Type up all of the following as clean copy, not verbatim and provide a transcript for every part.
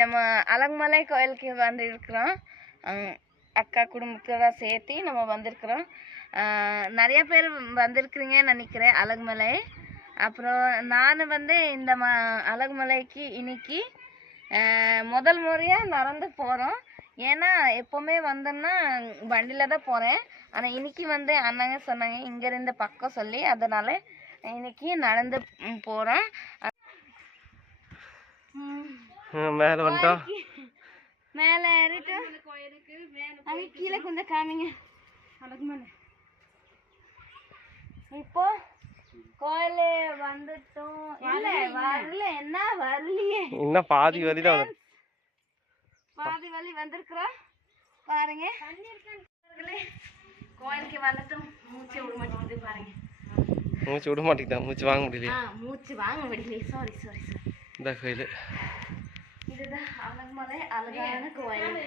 நம்ம அலங்மலை கோயிலுக்கு வந்திருக்கிறோம். அக்கா குடும்பத்தோட சேர்த்து நம்ம வந்திருக்கிறோம். நிறைய பேர் வந்திருக்கிறீங்கன்னு நினைக்கிறேன் அலங்மலை. அப்புறம் நான் இந்த அலங்மலைக்கு இன்னைக்கு முதல் முறையாக நடந்து போகிறோம். ஏன்னா எப்போவுமே வந்தோன்னா வண்டியில் தான் போகிறேன். ஆனால் இன்னைக்கு அண்ணங்க சொன்னாங்க இங்கேருந்து பக்கம் சொல்லி, அதனால் இன்னைக்கு நடந்து போகிறோம். மேலே வந்துட்டோம். மேலே ஏறிட்டு அங்கே கீழே கொஞ்சம் காமிங்க. இப்போ கோயிலே வந்துட்டோம். இல்லை வரல, என்ன வரலையே, இன்னும் பாதி வழி தான், பாதி வழி வந்திருக்கிறோம். பாருங்க கோயிலுக்கு வந்துட்டோம். மூச்சு விட மாட்டேங்குது பாருங்க. மூச்சு விட மாட்டேங்குதா? மூச்சு வாங்க முடியல. மூச்சு வாங்க முடியல. Sorry sorry sorry. இந்த கோயில் இதுதான் அலங்மலை, அழகான கோயில்.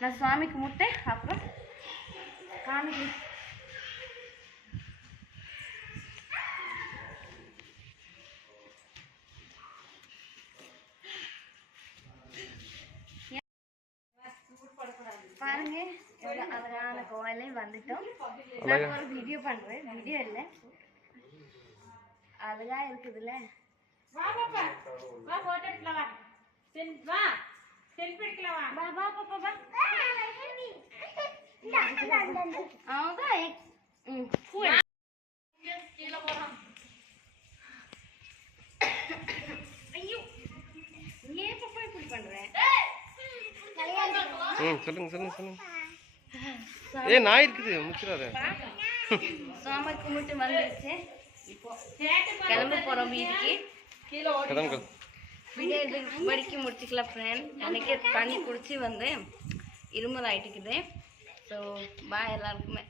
நான் சுவாமி கும்பிட்டு அப்புறம் காமிக்கிறேன். பாருங்க எவ்வளவு அழகான கோயிலே வந்துட்டோம். நான் ஒரு வீடியோ பண்றேன். வீடியோ இல்லை, அழகா இருக்குதுல்ல. வா பாப்பா, வா போட்டோ எடுக்கலாம். வா வா செல்ஃபி எடுக்கலாம். வா வா பாப்பா வா. ஆமா ஃபுல் கீழ போறோம். ஐயோ ஏன் பாப்பா இப்படி பண்றேன்? சொல்லுங்க சொல்லுங்க சொல்லுங்க. ஏ நாய் இருக்குது, முச்சிராத. சாமி கும்பிட்டு வந்துருச்சு. இப்போ கிளம்ப போறோம் வீட்டுக்கு. கிளம்பு. வீடியோ இது வரைக்கும் முடிச்சுக்கலாம் ஃப்ரெண்ட். எனக்கு தண்ணி குடிச்சு இருமல் ஆயிட்டுக்குது. ஸோ பாய் எல்லாருக்குமே.